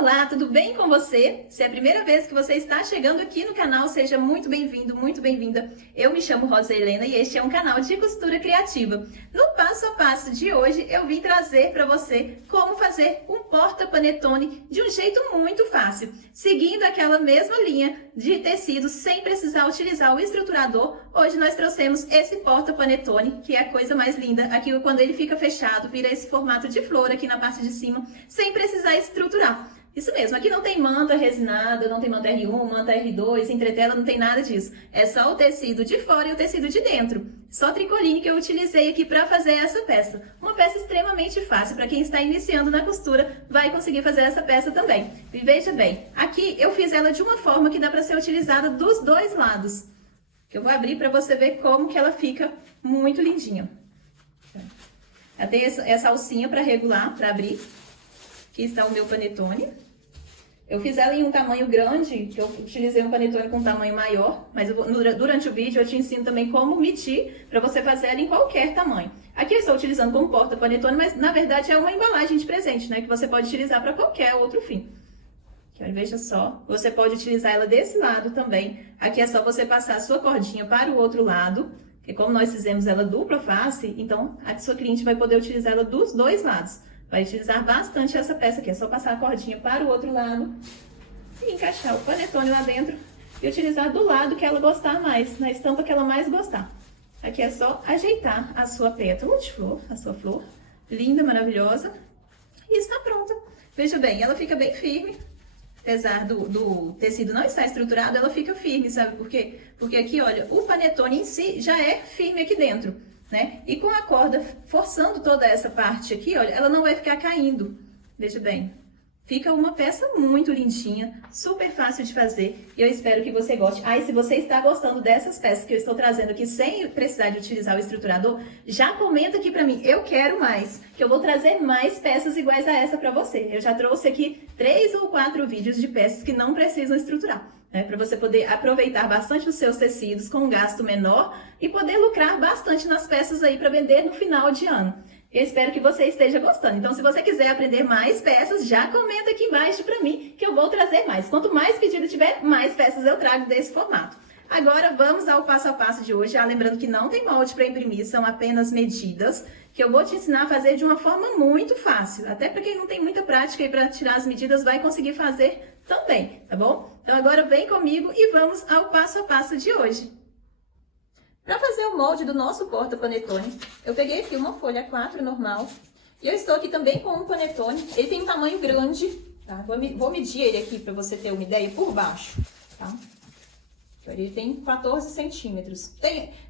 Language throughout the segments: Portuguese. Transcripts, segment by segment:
Olá, tudo bem com você? Se é a primeira vez que você está chegando aqui no canal, seja muito bem-vindo, muito bem-vinda. Eu me chamo Rosa Helena e este é um canal de costura criativa. No passo a passo de hoje, eu vim trazer para você como fazer um porta-panetone de um jeito muito fácil, seguindo aquela mesma linha de tecido sem precisar utilizar o estruturador. Hoje nós trouxemos esse porta-panetone, que é a coisa mais linda. Aqui, quando ele fica fechado, vira esse formato de flor aqui na parte de cima, sem precisar estruturar. Isso mesmo, aqui não tem manta resinada, não tem manta R1, manta R2, entretela, não tem nada disso. É só o tecido de fora e o tecido de dentro. Só tricoline que eu utilizei aqui para fazer essa peça. Uma peça extremamente fácil, para quem está iniciando na costura, vai conseguir fazer essa peça também. E veja bem, aqui eu fiz ela de uma forma que dá para ser utilizada dos dois lados. Eu vou abrir para você ver como que ela fica muito lindinha. Ela tem essa alcinha para regular, para abrir. Aqui está o meu panetone. Eu fiz ela em um tamanho grande, que eu utilizei um panetone com um tamanho maior, mas durante o vídeo eu te ensino também como medir para você fazer ela em qualquer tamanho. Aqui eu estou utilizando como porta-panetone, mas na verdade é uma embalagem de presente, né? Que você pode utilizar para qualquer outro fim. Aqui, ó, veja só, você pode utilizar ela desse lado também. Aqui é só você passar a sua cordinha para o outro lado, que como nós fizemos ela dupla face, então a sua cliente vai poder utilizar ela dos dois lados. Vai utilizar bastante essa peça aqui, é só passar a cordinha para o outro lado e encaixar o panetone lá dentro e utilizar do lado que ela gostar mais, na estampa que ela mais gostar. Aqui é só ajeitar a sua pétala de flor, a sua flor, linda, maravilhosa, e está pronta. Veja bem, ela fica bem firme, apesar do tecido não estar estruturado, ela fica firme, sabe por quê? Porque aqui, olha, o panetone em si já é firme aqui dentro. Né? E com a corda forçando toda essa parte aqui, olha, ela não vai ficar caindo. Veja bem, fica uma peça muito lindinha, super fácil de fazer e eu espero que você goste. Ah, e se você está gostando dessas peças que eu estou trazendo aqui sem precisar de utilizar o estruturador, já comenta aqui pra mim, eu quero mais, que eu vou trazer mais peças iguais a essa pra você. Eu já trouxe aqui 3 ou 4 vídeos de peças que não precisam estruturar. Para você poder aproveitar bastante os seus tecidos com um gasto menor e poder lucrar bastante nas peças aí para vender no final de ano. Eu espero que você esteja gostando. Então, se você quiser aprender mais peças, já comenta aqui embaixo para mim que eu vou trazer mais. Quanto mais pedido tiver, mais peças eu trago desse formato. Agora, vamos ao passo a passo de hoje. Lembrando que não tem molde para imprimir, são apenas medidas, que eu vou te ensinar a fazer de uma forma muito fácil. Até para quem não tem muita prática aí para tirar as medidas, vai conseguir fazer também, tá bom? Então, agora vem comigo e vamos ao passo a passo de hoje. Para fazer o molde do nosso porta-panetone, eu peguei aqui uma folha 4 normal. E eu estou aqui também com um panetone. Ele tem um tamanho grande, tá? Vou medir ele aqui para você ter uma ideia por baixo, tá? Ele tem 14 centímetros.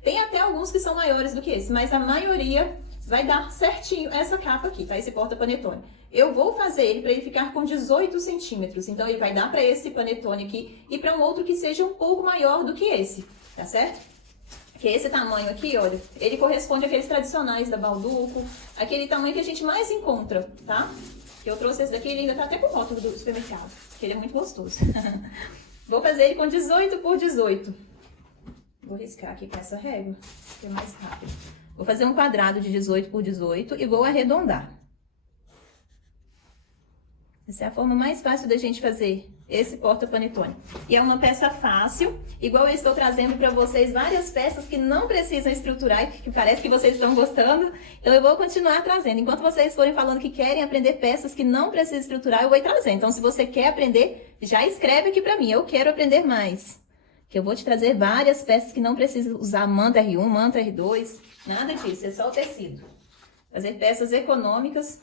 Tem até alguns que são maiores do que esse, mas a maioria vai dar certinho essa capa aqui, tá? Esse porta-panetone. Eu vou fazer ele para ele ficar com 18 centímetros. Então, ele vai dar para esse panetone aqui e para um outro que seja um pouco maior do que esse, tá certo? Que esse tamanho aqui, olha, ele corresponde àqueles tradicionais da Balduco, aquele tamanho que a gente mais encontra, tá? Que eu trouxe esse daqui, ele ainda tá até com rótulo do supermercado, que ele é muito gostoso. Vou fazer ele com 18 por 18. Vou riscar aqui com essa régua, que é mais rápido. Vou fazer um quadrado de 18 por 18 e vou arredondar. Essa é a forma mais fácil da gente fazer esse porta-panetone. E é uma peça fácil, igual eu estou trazendo para vocês várias peças que não precisam estruturar e que parece que vocês estão gostando. Então eu vou continuar trazendo. Enquanto vocês forem falando que querem aprender peças que não precisam estruturar, eu vou trazer. Então se você quer aprender, já escreve aqui para mim. Eu quero aprender mais. Que eu vou te trazer várias peças que não precisam usar manta R1, manta R2, nada disso, é só o tecido. Fazer peças econômicas.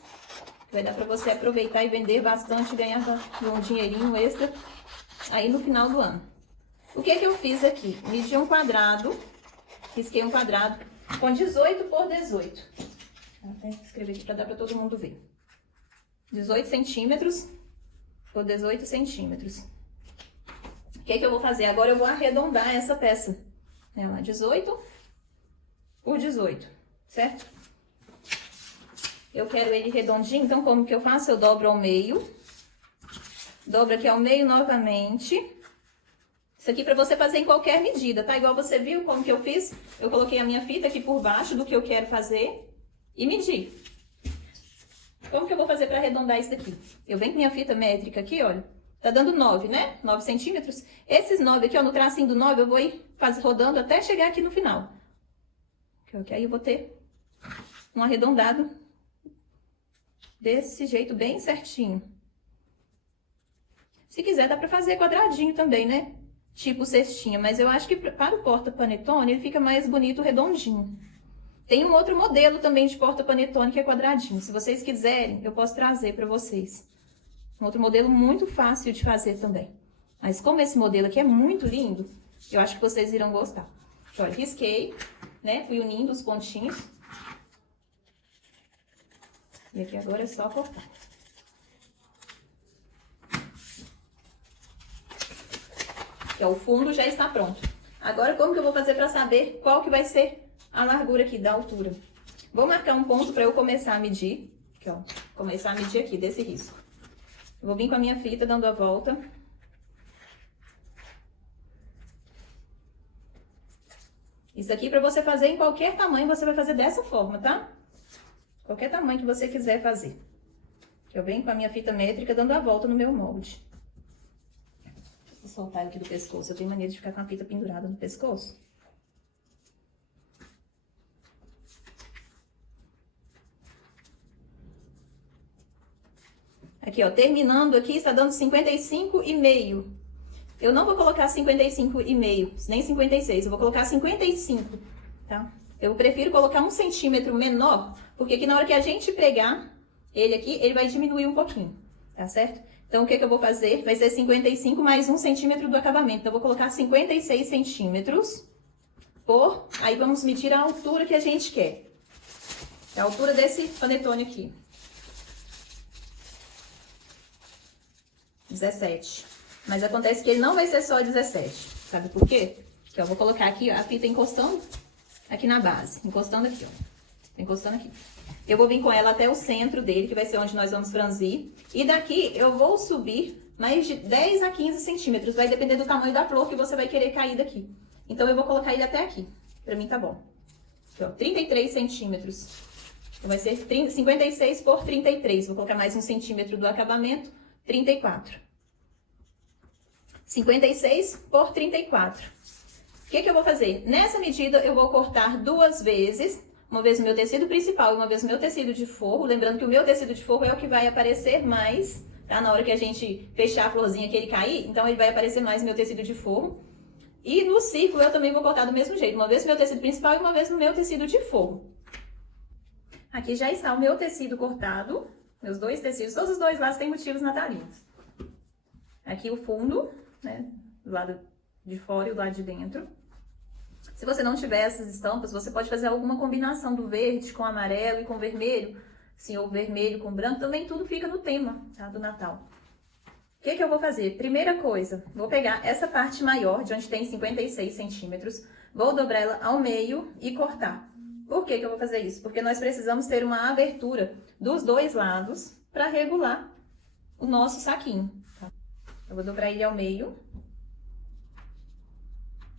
Vai dar para você aproveitar e vender bastante e ganhar um dinheirinho extra aí no final do ano. O que eu fiz aqui? Medi um quadrado, risquei um quadrado com 18 por 18. Vou até escrever aqui para dar para todo mundo ver. 18 centímetros por 18 centímetros. O que eu vou fazer? Agora eu vou arredondar essa peça. 18 por 18, certo? Eu quero ele redondinho, então como que eu faço? Eu dobro ao meio. Dobro aqui ao meio novamente. Isso aqui para você fazer em qualquer medida, tá? Igual você viu como que eu fiz. Eu coloquei a minha fita aqui por baixo do que eu quero fazer e medi. Como que eu vou fazer para arredondar isso daqui? Eu venho com minha fita métrica aqui, olha. Tá dando 9, né? 9 centímetros. Esses 9 aqui, ó, no tracinho do 9, eu vou ir rodando até chegar aqui no final. Que aí eu vou ter um arredondado desse jeito, bem certinho. Se quiser, dá pra fazer quadradinho também, né? Tipo cestinha, mas eu acho que para o porta-panetone ele fica mais bonito redondinho. Tem um outro modelo também de porta-panetone que é quadradinho. Se vocês quiserem, eu posso trazer para vocês. Um outro modelo muito fácil de fazer também. Mas como esse modelo aqui é muito lindo, eu acho que vocês irão gostar. Olha, risquei, né? Fui unindo os pontinhos. E aqui agora é só cortar. Que é o fundo já está pronto. Agora, como que eu vou fazer para saber qual que vai ser a largura aqui da altura? Vou marcar um ponto para eu começar a medir. Aqui, ó. Começar a medir aqui, desse risco. Eu vou vir com a minha fita dando a volta. Isso aqui, para você fazer em qualquer tamanho, você vai fazer dessa forma, tá? Qualquer tamanho que você quiser fazer. Eu venho com a minha fita métrica dando a volta no meu molde. Vou soltar ele aqui do pescoço. Eu tenho mania de ficar com a fita pendurada no pescoço. Aqui, ó, terminando aqui, está dando 55,5. Eu não vou colocar 55,5, nem 56, eu vou colocar 55, tá? Eu prefiro colocar 1 centímetro menor, porque aqui na hora que a gente pregar ele aqui, ele vai diminuir um pouquinho, tá certo? Então, o que eu vou fazer? Vai ser 55 mais 1 centímetro do acabamento. Então, eu vou colocar 56 centímetros por... Aí, vamos medir a altura que a gente quer. A altura desse panetone aqui. 17. Mas acontece que ele não vai ser só 17. Sabe por quê? Porque eu vou colocar aqui, ó, a fita encostando aqui na base. Encostando aqui, ó. Encostando aqui. Eu vou vir com ela até o centro dele, que vai ser onde nós vamos franzir. E daqui eu vou subir mais de 10 a 15 centímetros. Vai depender do tamanho da flor que você vai querer cair daqui. Então, eu vou colocar ele até aqui. Pra mim tá bom. Aqui, ó, 33 centímetros. Então, vai ser 56 por 33. Vou colocar mais 1 centímetro do acabamento. 34. 56 por 34. O que eu vou fazer? Nessa medida, eu vou cortar 2 vezes. Uma vez o meu tecido principal e uma vez o meu tecido de forro. Lembrando que o meu tecido de forro é o que vai aparecer mais, tá? Na hora que a gente fechar a florzinha que ele cair, então ele vai aparecer mais o meu tecido de forro. E no círculo eu também vou cortar do mesmo jeito. Uma vez o meu tecido principal e uma vez o meu tecido de forro. Aqui já está o meu tecido cortado. Meus 2 tecidos, todos os 2 lados têm motivos natalinos. Aqui o fundo, né? Do lado de fora e do lado de dentro. Se você não tiver essas estampas, você pode fazer alguma combinação do verde com amarelo e com vermelho. Assim, ou vermelho com branco, também tudo fica no tema, tá? Do Natal. O que eu vou fazer? Primeira coisa, vou pegar essa parte maior, de onde tem 56 centímetros, vou dobrar ela ao meio e cortar. Por que eu vou fazer isso? Porque nós precisamos ter uma abertura dos 2 lados para regular o nosso saquinho. Tá? Eu vou dobrar ele ao meio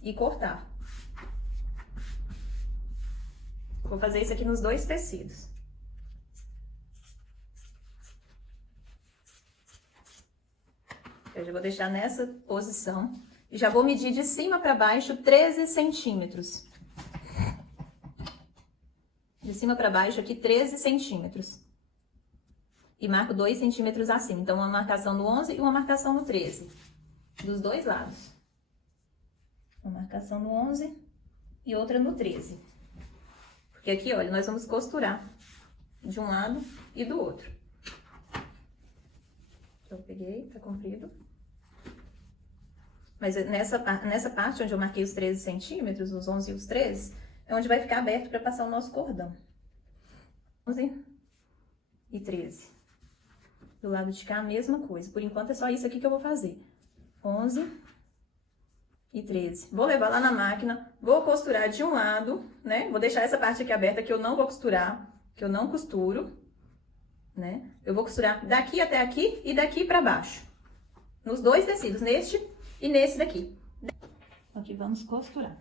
e cortar. Vou fazer isso aqui nos 2 tecidos. Eu já vou deixar nessa posição. E já vou medir de cima para baixo 13 centímetros. De cima para baixo aqui 13 centímetros. E marco 2 centímetros acima. Então, uma marcação no 11 e uma marcação no 13. Dos 2 lados. Uma marcação no 11 e outra no 13. Porque aqui, olha, nós vamos costurar de um lado e do outro. Eu peguei, tá comprido. Mas nessa parte onde eu marquei os 13 centímetros, os 11 e os 13, é onde vai ficar aberto para passar o nosso cordão. 11 e 13. Do lado de cá, a mesma coisa. Por enquanto, é só isso aqui que eu vou fazer. 11 e 13. Vou levar lá na máquina, vou costurar de um lado, né? Vou deixar essa parte aqui aberta que eu não vou costurar, que eu não costuro, né? Eu vou costurar daqui até aqui e daqui pra baixo. Nos 2 tecidos, neste e nesse daqui. Aqui vamos costurar.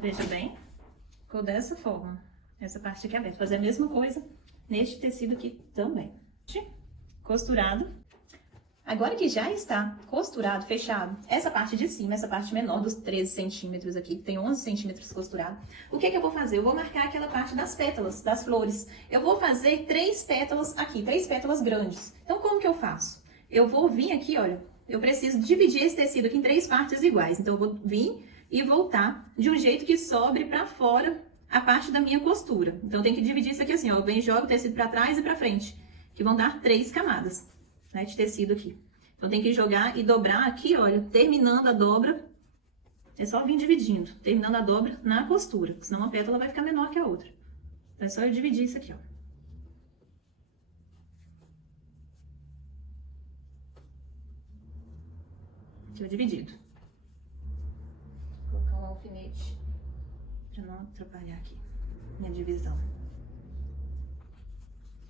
Veja bem, ficou dessa forma. Essa parte aqui aberta. Fazer a mesma coisa neste tecido aqui também. Costurado. Agora que já está costurado, fechado, essa parte de cima, essa parte menor dos 13 centímetros aqui, tem 11 centímetros costurado, o que é que eu vou fazer? Eu vou marcar aquela parte das pétalas, das flores. Eu vou fazer 3 pétalas aqui, 3 pétalas grandes. Então, como que eu faço? Eu vou vir aqui, olha, eu preciso dividir esse tecido aqui em 3 partes iguais. Então, eu vou vir e voltar de um jeito que sobre pra fora a parte da minha costura. Então, eu tenho que dividir isso aqui assim, ó, eu venho e jogo o tecido pra trás e pra frente, que vão dar 3 camadas. Né, de tecido aqui. Então, tem que jogar e dobrar aqui, olha, terminando a dobra, é só vir dividindo, terminando a dobra na costura, senão a pétala vai ficar menor que a outra. Então, é só eu dividir isso aqui, ó. Aqui, ó, dividido. Vou colocar um alfinete pra não atrapalhar aqui minha divisão.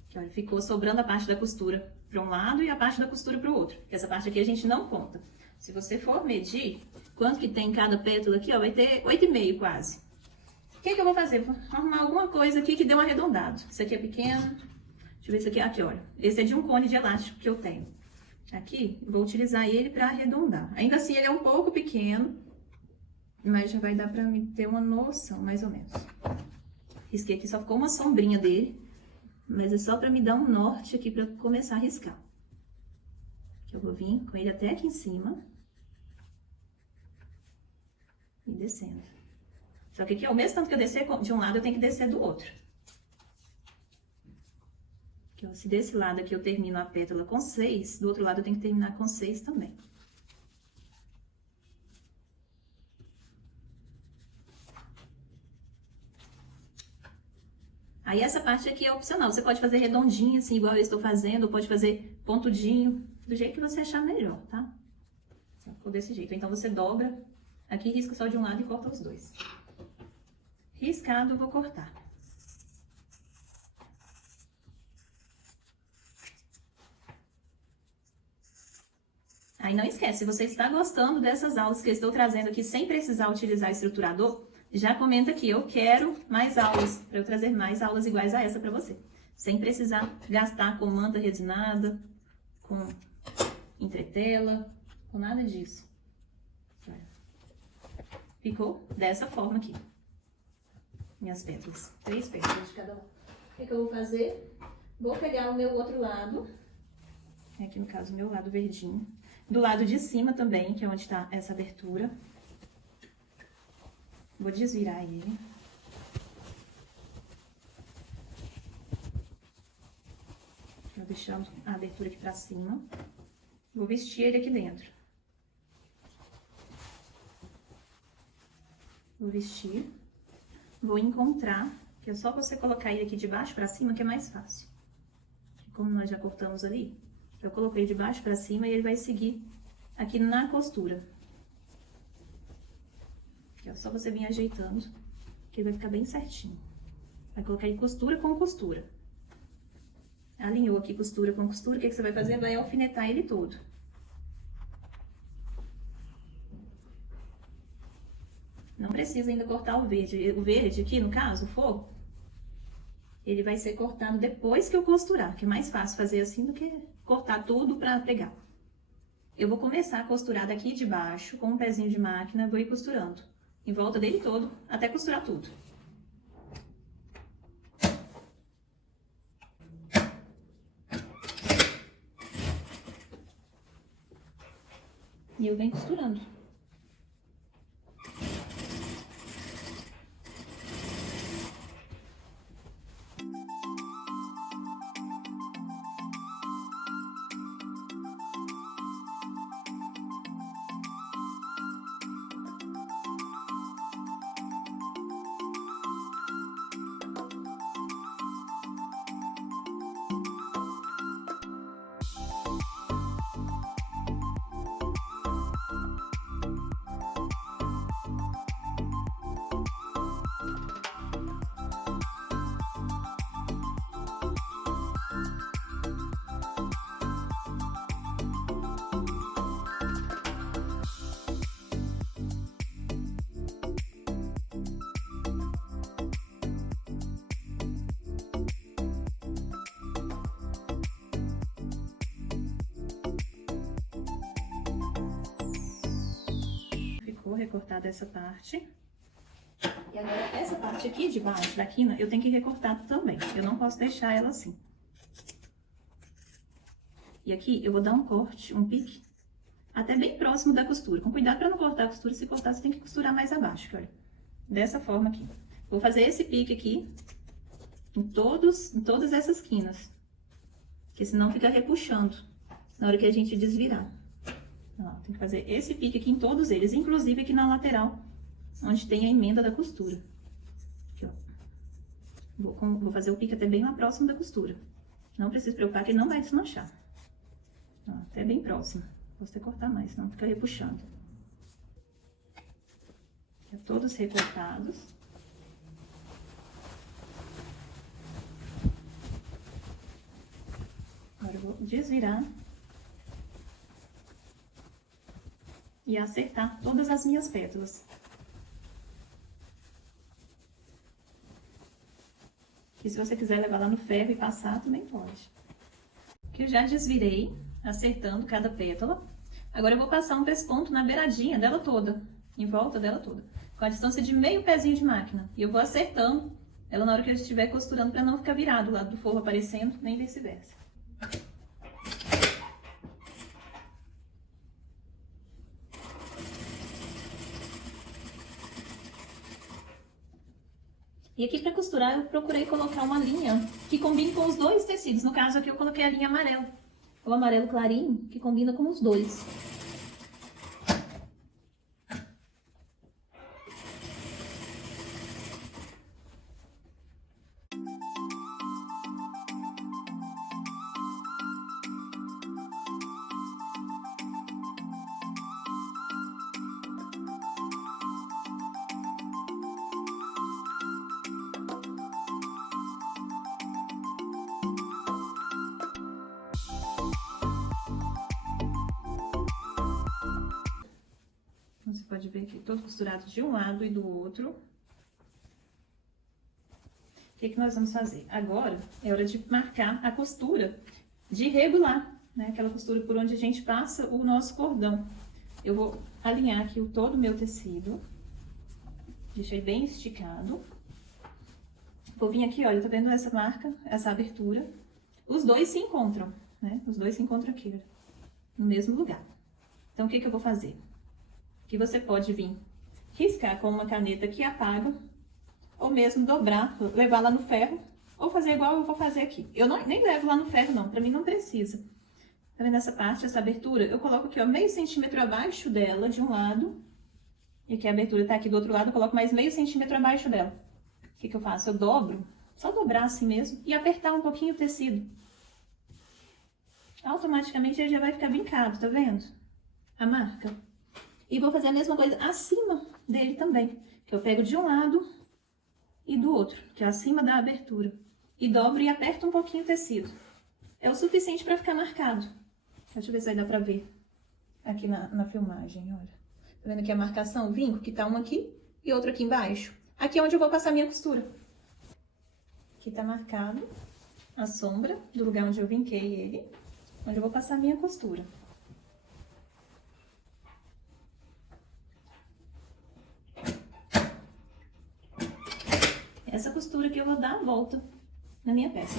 Aqui, olha, ficou sobrando a parte da costura para um lado e a parte da costura para o outro. Essa parte aqui a gente não conta. Se você for medir quanto que tem em cada pétala aqui, ó, vai ter 8,5 quase. O que que eu vou fazer? Vou arrumar alguma coisa aqui que dê um arredondado. Isso aqui é pequeno. Deixa eu ver isso aqui. Aqui, olha. Esse é de um cone de elástico que eu tenho. Aqui, eu vou utilizar ele para arredondar. Ainda assim, ele é um pouco pequeno, mas já vai dar para me ter uma noção, mais ou menos. Risquei aqui, só ficou uma sombrinha dele. Mas é só pra me dar um norte aqui pra começar a riscar. Que eu vou vir com ele até aqui em cima. E descendo. Só que aqui, ao mesmo tanto que eu descer de um lado, eu tenho que descer do outro. Aqui, ó, se desse lado aqui eu termino a pétala com 6, do outro lado eu tenho que terminar com 6 também. Aí, essa parte aqui é opcional. Você pode fazer redondinho, assim, igual eu estou fazendo, ou pode fazer pontudinho, do jeito que você achar melhor, tá? Ficou desse jeito. Então, você dobra aqui, risca só de um lado e corta os dois. Riscado, eu vou cortar. Aí, não esquece, se você está gostando dessas aulas que eu estou trazendo aqui sem precisar utilizar estruturador, já comenta aqui, eu quero mais aulas, para eu trazer mais aulas iguais a essa para você. Sem precisar gastar com manta resinada, com entretela, com nada disso. Ficou dessa forma aqui. Minhas pétalas. 3 pétalas de cada lado. O que eu vou fazer? Vou pegar o meu outro lado. Aqui no caso, o meu lado verdinho. Do lado de cima também, que é onde está essa abertura. Vou desvirar ele. Vou deixando a abertura aqui pra cima. Vou vestir ele aqui dentro. Vou vestir. Vou encontrar, que é só você colocar ele aqui de baixo pra cima, que é mais fácil. Como nós já cortamos ali, eu coloquei de baixo pra cima e ele vai seguir aqui na costura. É só você vir ajeitando, que ele vai ficar bem certinho. Vai colocar aí costura com costura. Alinhou aqui costura com costura, o que você vai fazer? Vai alfinetar ele todo. Não precisa ainda cortar o verde. O verde aqui, no caso, o forro, ele vai ser cortado depois que eu costurar, que é mais fácil fazer assim do que cortar tudo pra pregar. Eu vou começar a costurar daqui de baixo, com um pezinho de máquina, vou ir costurando. Em volta dele todo, até costurar tudo. E eu venho costurando. recortada essa parte. E agora, essa parte aqui de baixo da quina, eu tenho que recortar também. Eu não posso deixar ela assim. E aqui, eu vou dar um corte, um pique, até bem próximo da costura. Com cuidado para não cortar a costura. Se cortar, você tem que costurar mais abaixo, que olha. Dessa forma aqui. Vou fazer esse pique aqui em todas essas quinas. Porque senão fica repuxando na hora que a gente desvirar. Ó, tem que fazer esse pique aqui em todos eles, inclusive aqui na lateral, onde tem a emenda da costura. Aqui, ó. Vou fazer o pique até bem lá próximo da costura. Não precisa se preocupar que ele não vai desmanchar. Ó, até bem próximo. Posso até cortar mais, senão fica repuxando. Aqui, ó, todos recortados. Agora eu vou desvirar. E acertar todas as minhas pétalas. E se você quiser levar lá no ferro e passar, também pode. Aqui eu já desvirei, acertando cada pétala. Agora eu vou passar um pesponto na beiradinha dela toda, em volta dela toda, com a distância de meio pezinho de máquina. E eu vou acertando ela na hora que eu estiver costurando, para não ficar virado o lado do forro aparecendo, nem vice-versa. E aqui para costurar eu procurei colocar uma linha que combine com os dois tecidos. No caso aqui eu coloquei a linha amarela, o amarelo clarinho, que combina com os dois. Você pode ver aqui, todo costurado de um lado e do outro. O que nós vamos fazer? Agora é hora de marcar a costura de regular, né? Aquela costura por onde a gente passa o nosso cordão. Eu vou alinhar aqui todo o meu tecido. Deixei bem esticado. Vou vir aqui, olha, tá vendo essa marca, essa abertura? Os dois se encontram, né? Os dois se encontram aqui, olha, no mesmo lugar. Então, o que eu vou fazer? Que você pode vir riscar com uma caneta que apaga, ou mesmo dobrar, levar lá no ferro, ou fazer igual eu vou fazer aqui. Eu nem levo lá no ferro não, pra mim não precisa. Tá vendo essa parte, essa abertura? Eu coloco aqui, ó, meio centímetro abaixo dela, de um lado, e aqui a abertura tá aqui do outro lado, eu coloco mais meio centímetro abaixo dela. O que eu faço? Eu dobro, só dobrar assim mesmo, e apertar um pouquinho o tecido. Automaticamente ele já vai ficar vincado, tá vendo? A marca. E vou fazer a mesma coisa acima dele também, que eu pego de um lado e do outro, que é acima da abertura. E dobro e aperto um pouquinho o tecido. É o suficiente para ficar marcado. Deixa eu ver se vai dar pra ver aqui na filmagem, olha. Tá vendo aqui a marcação, o vinco, que tá uma aqui e outra aqui embaixo? Aqui é onde eu vou passar minha costura. Aqui tá marcado a sombra do lugar onde eu vinquei ele, onde eu vou passar minha costura. Essa costura que eu vou dar a volta na minha peça.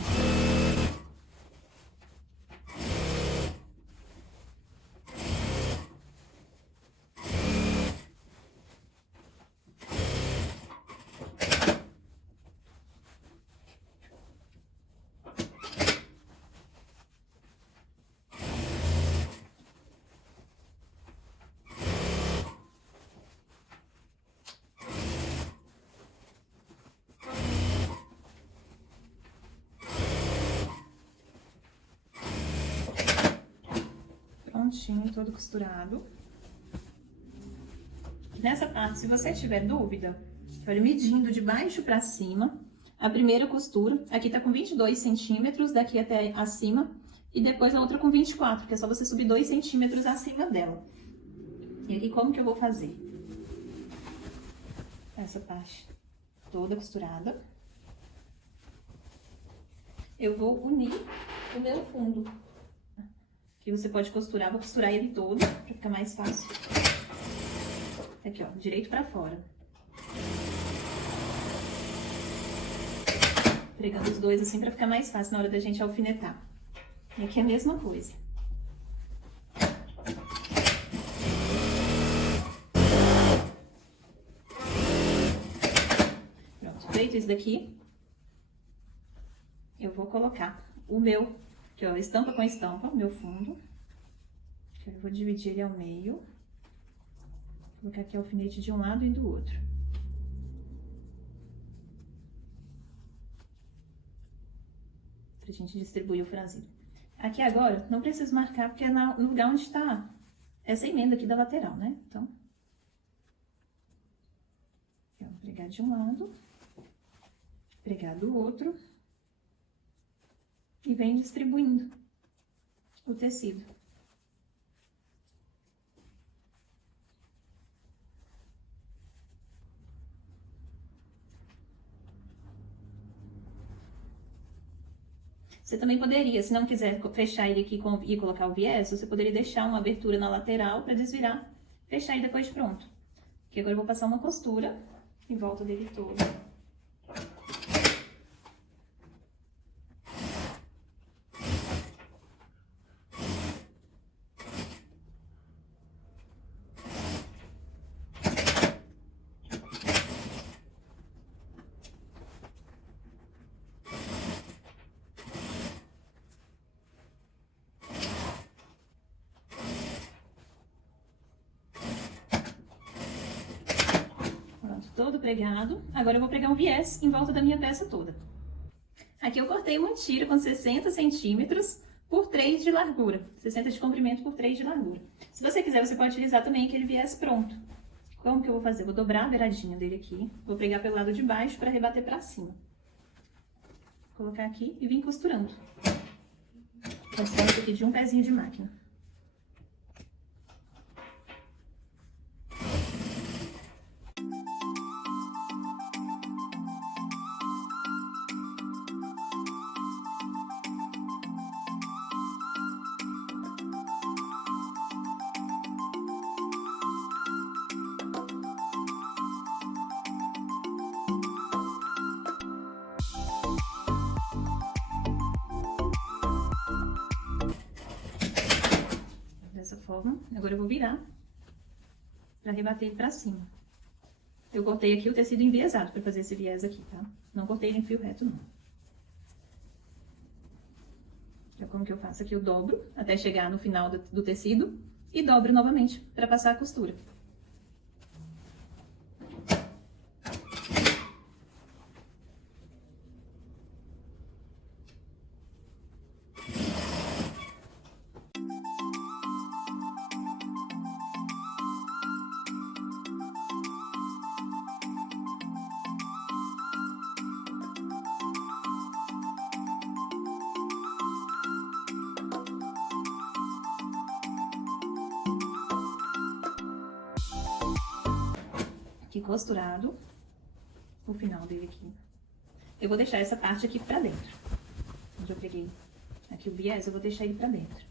Prontinho, todo costurado. Nessa parte, se você tiver dúvida, olha, medindo de baixo pra cima, a primeira costura, aqui tá com 22 centímetros, daqui até acima, e depois a outra com 24, que é só você subir 2 centímetros acima dela. E aqui, como que eu vou fazer? Essa parte toda costurada. Eu vou unir o meu fundo. Que você pode costurar, vou costurar ele todo, pra ficar mais fácil. Aqui, ó, direito pra fora. Pregando os dois assim pra ficar mais fácil na hora da gente alfinetar. E aqui é a mesma coisa. Pronto, feito isso daqui, eu vou colocar o meu, que é estampa com estampa, meu fundo. Eu vou dividir ele ao meio. Vou colocar aqui alfinete de um lado e do outro. Pra gente distribuir o franzino. Aqui agora, não preciso marcar, porque é no lugar onde está essa emenda aqui da lateral, né? Então, eu vou pregar de um lado, pregar do outro, e vem distribuindo o tecido. Você também poderia, se não quiser fechar ele aqui e colocar o viés, você poderia deixar uma abertura na lateral para desvirar, fechar e depois pronto. Aqui agora eu vou passar uma costura em volta dele todo. Todo pregado. Agora eu vou pregar um viés em volta da minha peça toda. Aqui eu cortei uma tira com 60 centímetros por 3 de largura. 60 de comprimento por 3 de largura. Se você quiser, você pode utilizar também aquele viés pronto. Como que eu vou fazer? Vou dobrar a beiradinha dele aqui. Vou pregar pelo lado de baixo para rebater para cima. Vou colocar aqui e vir costurando. Passando aqui de um pezinho de máquina. Forma. Agora eu vou virar para rebater ele para cima. Eu cortei aqui o tecido enviesado para fazer esse viés aqui, tá? Não cortei ele em fio reto, não. Então, como que eu faço aqui? Eu dobro até chegar no final do tecido e dobro novamente para passar a costura. Aqui costurado, o final dele aqui. Eu vou deixar essa parte aqui pra dentro. Onde eu peguei aqui o viés, eu vou deixar ele pra dentro.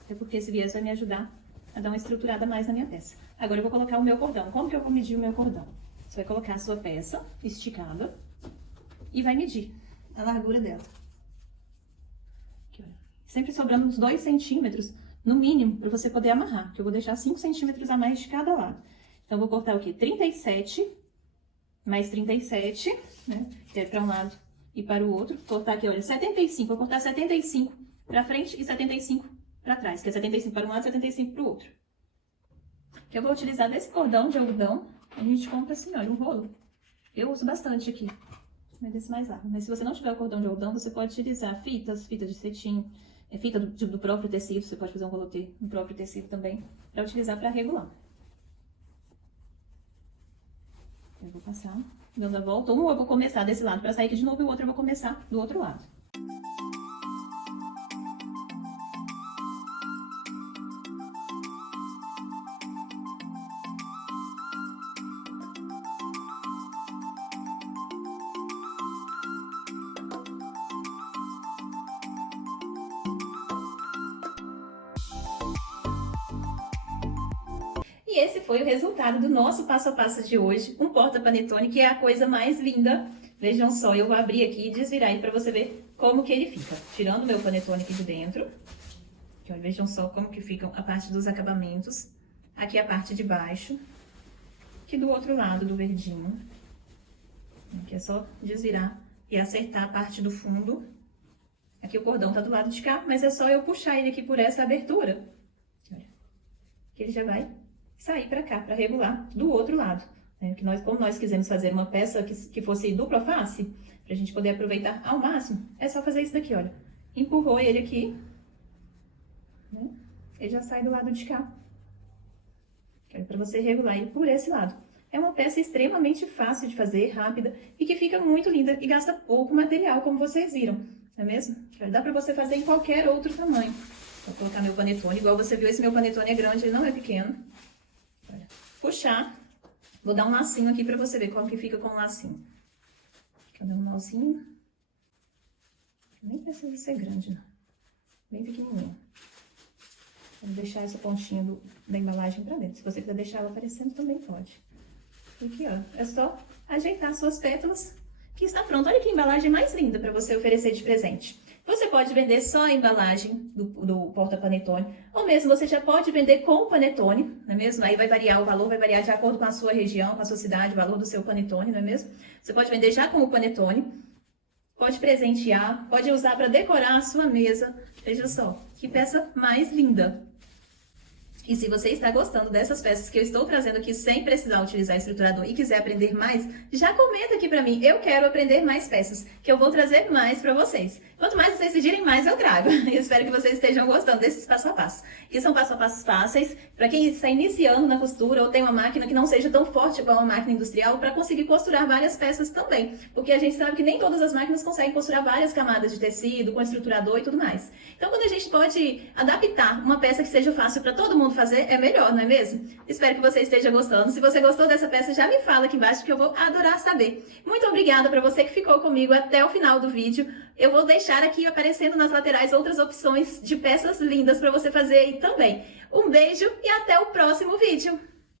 Até porque esse viés vai me ajudar a dar uma estruturada mais na minha peça. Agora eu vou colocar o meu cordão. Como que eu vou medir o meu cordão? Você vai colocar a sua peça esticada e vai medir a largura dela. Aqui, olha. Sempre sobrando uns 2 centímetros, no mínimo, para você poder amarrar. Que eu vou deixar 5 centímetros a mais de cada lado. Então, eu vou cortar o quê? 37, mais 37, né? Que é para um lado e para o outro. Vou cortar aqui, olha, 75. Vou cortar 75 para frente e 75 para trás. Que é 75 para um lado e 75 para o outro. Que eu vou utilizar desse cordão de algodão. A gente compra assim, olha, um rolo. Eu uso bastante aqui. Mas desse mais largo. Mas se você não tiver o cordão de algodão, você pode utilizar fitas de cetim, fita do próprio tecido. Você pode fazer um rolotê no próprio tecido também, para utilizar para regular. Eu vou passar dando a volta. Um eu vou começar desse lado para sair aqui de novo e o outro eu vou começar do outro lado. E esse foi o resultado do nosso passo a passo de hoje, um porta-panetone que é a coisa mais linda. Vejam só, eu vou abrir aqui e desvirar ele para você ver como que ele fica. Tirando o meu panetone aqui de dentro. Aqui, ó, vejam só como que ficam a parte dos acabamentos. Aqui a parte de baixo. Aqui do outro lado do verdinho. Aqui é só desvirar e acertar a parte do fundo. Aqui o cordão tá do lado de cá, mas é só eu puxar ele aqui por essa abertura. Olha, que ele já vai sair pra cá, pra regular do outro lado. Né? Que nós, como nós quisemos fazer uma peça que fosse dupla face, pra gente poder aproveitar ao máximo, é só fazer isso daqui, olha. Empurrou ele aqui, né? Ele já sai do lado de cá. Pra você regular ele por esse lado. É uma peça extremamente fácil de fazer, rápida e que fica muito linda e gasta pouco material, como vocês viram, não é mesmo? Dá pra você fazer em qualquer outro tamanho. Vou colocar meu panetone, igual você viu, esse meu panetone é grande, ele não é pequeno. Olha, puxar, vou dar um lacinho aqui pra você ver como que fica com o lacinho. Cadê um nozinho? Nem precisa ser grande, não. Bem pequenininho. Vou deixar essa pontinha da embalagem pra dentro. Se você quiser deixar ela aparecendo, também pode. Aqui, ó, é só ajeitar suas pétalas que está pronto. Olha que embalagem mais linda para você oferecer de presente. Você pode vender só a embalagem do porta-panetone, ou mesmo você já pode vender com o panetone, não é mesmo? Aí vai variar o valor, vai variar de acordo com a sua região, com a sua cidade, o valor do seu panetone, não é mesmo? Você pode vender já com o panetone, pode presentear, pode usar para decorar a sua mesa. Veja só, que peça mais linda! E se você está gostando dessas peças que eu estou trazendo aqui sem precisar utilizar estruturador e quiser aprender mais, já comenta aqui pra mim, eu quero aprender mais peças, que eu vou trazer mais pra vocês. Quanto mais vocês pedirem, mais eu trago. E espero que vocês estejam gostando desses passo a passo. Que são passo a passos fáceis, para quem está iniciando na costura ou tem uma máquina que não seja tão forte igual uma máquina industrial, para conseguir costurar várias peças também. Porque a gente sabe que nem todas as máquinas conseguem costurar várias camadas de tecido, com estruturador e tudo mais. Então, quando a gente pode adaptar uma peça que seja fácil para todo mundo fazer, é melhor, não é mesmo? Espero que você esteja gostando. Se você gostou dessa peça, já me fala aqui embaixo que eu vou adorar saber. Muito obrigada para você que ficou comigo até o final do vídeo. Eu vou deixar aqui aparecendo nas laterais outras opções de peças lindas para você fazer aí também. Um beijo e até o próximo vídeo!